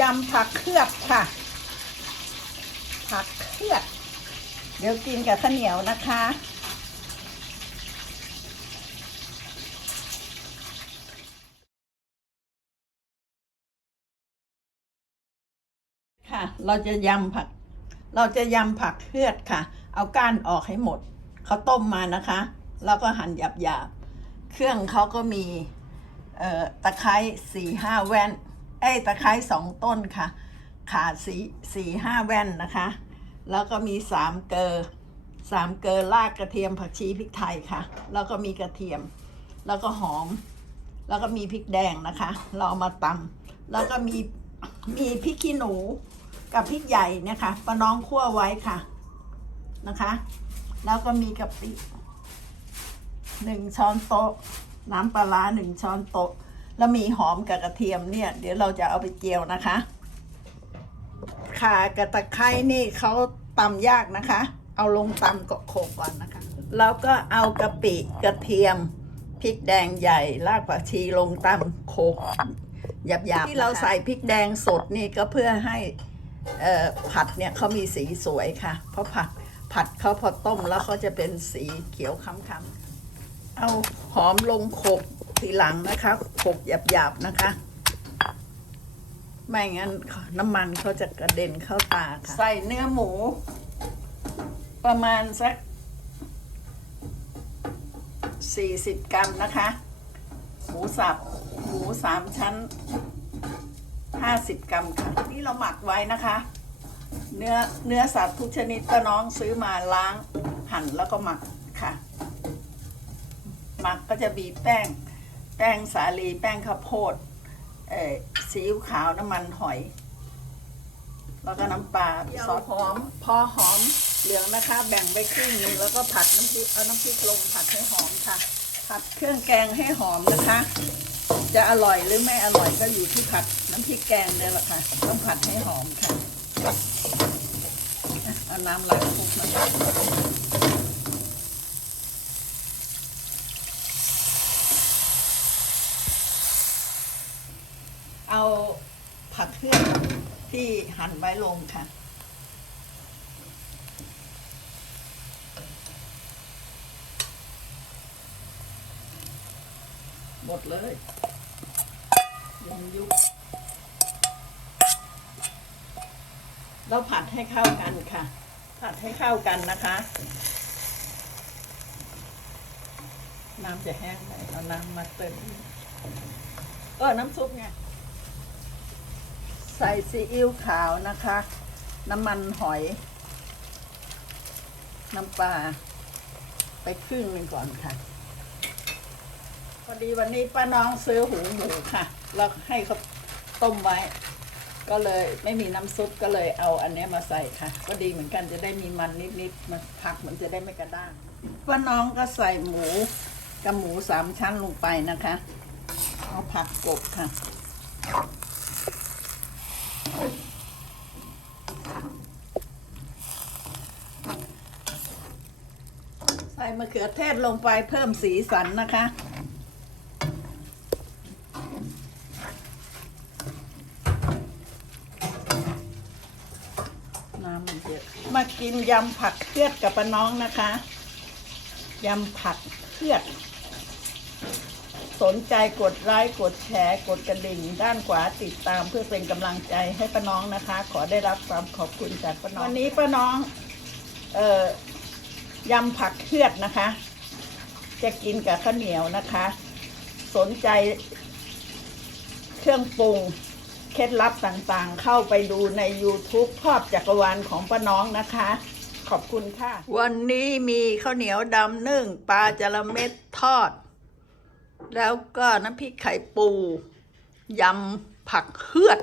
ยำผักเคลือบค่ะ ผักเคลือบ เดี๋ยวกินกับข้าวเหนียวนะคะ ค่ะ เราจะยำผัก เราจะยำผักเคลือดค่ะ เอาก้านออกให้หมด เขาต้มมานะคะ แล้วก็หั่นหยาบๆ เครื่องเขาก็มีตะไคร้สี่ห้าแว่น เอ้ตะไคร้สองต้นค่ะ ขาดสีสี่ห้าแว่นนะคะ แล้วก็มีสามเกลอสามเกลอรากกระเทียมผักชีพริกไทยค่ะ แล้วก็มีกระเทียม แล้วก็หอม แล้วก็มีพริกแดงนะคะ เราเอามาตำแล้วก็มีมีพริกขี้หนูกับพริกใหญ่เนะคะป้าน้องคั่วไว้ค่ะนะคะ แล้วก็มีกะปิหนึ่งช้อนโต๊ะ น้ำปลาหนึ่งช้อนโต๊ะ แล้วมีหอมกับกระเทียมเนี่ย เดี๋ยวเราจะเอาไปเจียวนะคะข่ากับตะไคร้นี่เขาตำยากนะคะ เอาลงตำกโขกก่อนนะคะ แล้วก็เอากะปิกระเทียมพริกแดงใหญ่รากผักชีลงตำโขกหยาบๆที่เราใส่พริกแดงสดนี่ก็เพื่อให้ผัดเนี่ยเขามีสีสวยค่ะ เพราะผัดผัดเขาพอต้มแล้วเขาจะเป็นสีเขียวค้ำๆเอาหอมลงโขก ทีหลังนะคะโขกหยาบๆนะคะ ไม่งั้นน้ำมันเขาจะกระเด็นเข้าตาค่ะ ใส่เนื้อหมู ประมาณสักสี่สิบกรัมนะคะ หมูสับ หมูสามชั้นห้าสิบกรัมค่ะ นี่เราหมักไว้นะคะ เนื้อเนื้อสัตว์ทุกชนิดก็น้องซื้อมาล้างหั่นแล้วก็หมักค่ะ หมักก็จะมีบแป้ง ป้งสาลี แป้งข้าวโพดซีอิ๊วขาวน้ำมันหอย แล้วก็น้ำปลาซอสหอม พอหอมเหลืองนะคะ แบ่งไปครึ่งหนึงแล้วก็ผัดน้ำพริกเอาน้ำพริกลงผัดให้หอมค่ะ ผัดเครื่องแกงให้หอมนะคะ จะอร่อยหรือไม่อร่อยก็อยู่ที่ผัดน้ำพริกแกงเนี่ยแหละค่ะ ต้องผัดให้หอมค่ะเอาน้ำล้างคุกมา เอาผักเครื่องที่หั่นไว้ลงค่ะ หมดเลยยังยุบเราผัดให้เข้ากันค่ะ ผัดให้เข้ากันนะคะ น้ำจะแห้งไปเอาน้ำมาเติมเออน้ำซุปไง ใส่ซีอิ๊วขาวนะคะ น้ำมันหอย น้ำปลา ไปครึ่งหนึ่งก่อนค่ะ พอดีวันนี้ป้าน้องซื้อหูหมูค่ะ แล้วให้เขาต้มไว้ ก็เลยไม่มีน้ำซุปก็เลยเอาอันนี้มาใส่ค่ะ ก็ดีเหมือนกันจะได้มีมันนิดๆมันผักมันจะได้ไม่กระด้างป้าน้องก็ใส่หมูกับหมูสามชั้นลงไปนะคะ เอาผักกบค่ะ มะเขือเทศลงไปเพิ่มสีสันนะคะ น้ำมันเยอะมากินยำผักเคลือดกับป้าน้องนะคะ ยำผักเคลือด สนใจกดไลค์กดแชร์กดกระดิ่ง ด้านขวาติดตามเพื่อเป็นกำลังใจให้ป้าน้องนะคะ ขอได้รับความขอบคุณจากป้าน้อง วันนี้ป้าน้อง เอ่อ ยำผักเคลือดนะคะ จะกินกับข้าวเหนียวนะคะ สนใจเครื่องปรุงเคล็ดลับต่างๆ เข้าไปดูใน YouTube ครอบจักรวาลของป้าน้องนะคะ ขอบคุณค่ะ วันนี้มีข้าวเหนียวดำนึ่งปลาจระเม็ดทอด แล้วก็น้ำพริกไข่ปูยำผักเฮือด